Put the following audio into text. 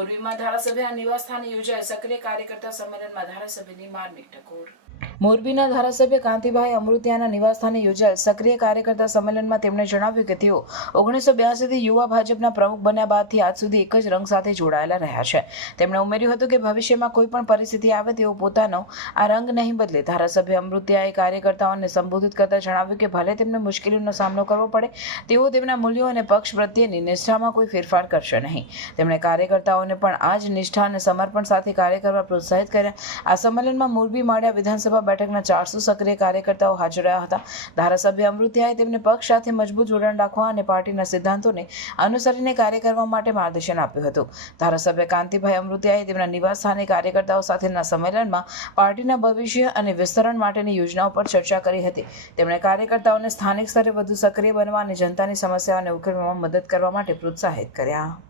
મોરબીમાં ધારાસભ્યના નિવાસસ્થાને યોજાયેલ સક્રિય કાર્યકર્તા સંમેલનમાં ધારાસભ્યની માર્મિક ટકોર મોરબીના ધારાસભ્ય કાંતિભાઈ અમૃતિયાના નિવાસસ્થાને યોજાયેલ સક્રિય કાર્યકર્તા સંમેલનમાં તેમણે જણાવ્યું કે તેઓ ઓગણીસો બ્યાસીથી યુવા ભાજપના પ્રમુખ બન્યા બાદથી આજ સુધી એક જ રંગ સાથે જોડાયેલા રહ્યા છે. તેમણે ઉમેર્યું હતું કે ભવિષ્યમાં કોઈ પણ પરિસ્થિતિ આવે તેઓ પોતાનો આ રંગ નહીં બદલે. ધારાસભ્ય અમૃતિયાએ કાર્યકર્તાઓને સંબોધિત કરતા જણાવ્યું કે ભલે તેમને મુશ્કેલીનો સામનો કરવો પડે, તેઓ તેમના મૂલ્યો અને પક્ષ પ્રત્યેની નિષ્ઠામાં કોઈ ફેરફાર કરશે નહીં. તેમણે કાર્યકર્તાઓને પણ આ જ નિષ્ઠા અને સમર્પણ સાથે કાર્ય કરવા પ્રોત્સાહિત કર્યા. આ સંમેલનમાં મોરબી માળિયા વિધાનસભા બેઠકના ચારસો સક્રિય કાર્યકર્તાઓ હાજર રહ્યા હતા. ધારાસભ્ય અમૃત્યાએ તેમને પક્ષ સાથે મજબૂત જોડાણ રાખવા અને પાર્ટીના સિદ્ધાંતોને અનુસરીને કાર્ય કરવા માટે માર્ગદર્શન આપ્યું હતું. ધારાસભ્ય કાંતિભાઈ અમૃત્યાએ તેમના નિવાસ સ્થાને કાર્યકર્તાઓ સાથેના સંમેલનમાં પાર્ટીના ભવિષ્ય અને વિસ્તરણ માટેની યોજનાઓ પર ચર્ચા કરી હતી. તેમણે કાર્યકર્તાઓને સ્થાનિક સ્તરે વધુ સક્રિય બનવા અને જનતાની સમસ્યાઓને ઉકેલવામાં મદદ કરવા માટે પ્રોત્સાહિત કર્યા.